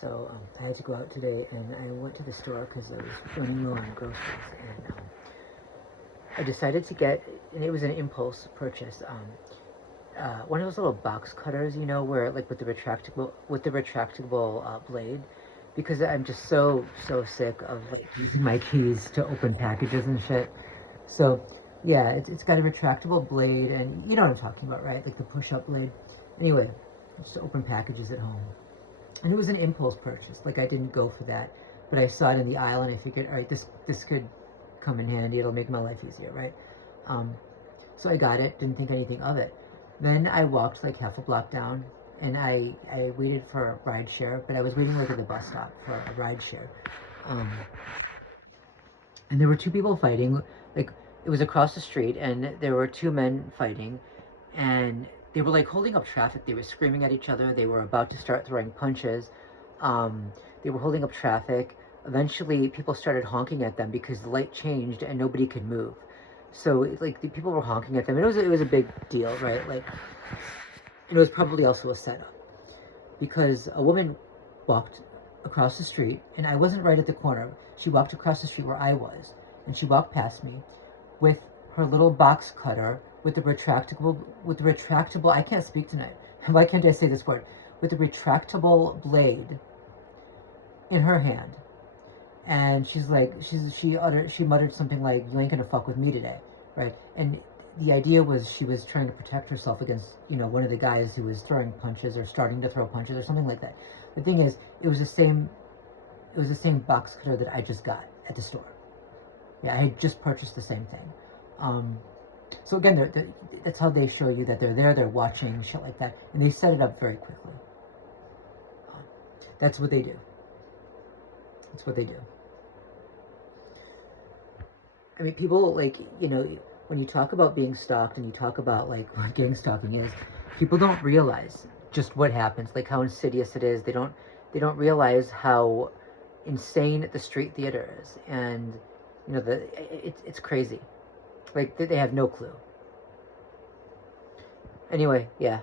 So I had to go out today, and I went to the store because I was running low on groceries, and I decided to get, and it was an impulse purchase. One of those little box cutters, you know, where like with the retractable blade, because I'm just so sick of like using my keys to open packages and shit. So yeah, it's got a retractable blade, and you know what I'm talking about, right? Like the push-up blade. Anyway, just to open packages at home. And it was an impulse purchase. Like I didn't go for that, but I saw it in the aisle and I figured, all right, this could come in handy. It'll make my life easier, right? Um, so I got it. Didn't think anything of it. Then I walked like half a block down, and I waited for a ride share, but I was waiting like at the bus stop for a ride share. Um, and there were two people fighting. Like it was across the street, and there were two men fighting, and they were like holding up traffic. They were screaming at each other. They were about to start throwing punches. They were holding up traffic. Eventually, people started honking at them because the light changed and nobody could move. So, like, the people were honking at them, and it was a big deal, right? Like, it was probably also a setup because a woman walked across the street, and I wasn't right at the corner. She walked across the street where I was, and she walked past me with her little box cutter with the retractable, I can't speak tonight. Why can't I say this word? With the retractable blade in her hand. And she's like, she muttered something like, "You ain't gonna fuck with me today," right? And the idea was she was trying to protect herself against, you know, one of the guys who was throwing punches or starting to throw punches or something like that. The thing is, it was the same box cutter that I just got at the store. Yeah, I had just purchased the same thing. So again, that's how they show you that they're there, they're watching, shit like that, and they set it up very quickly. That's what they do. That's what they do. I mean, people, like, you know, when you talk about being stalked and you talk about, like, what gang stalking is, people don't realize just what happens, like, how insidious it is. They don't realize how insane the street theater is. And, you know, it's crazy. Like, they have no clue. Anyway, yeah.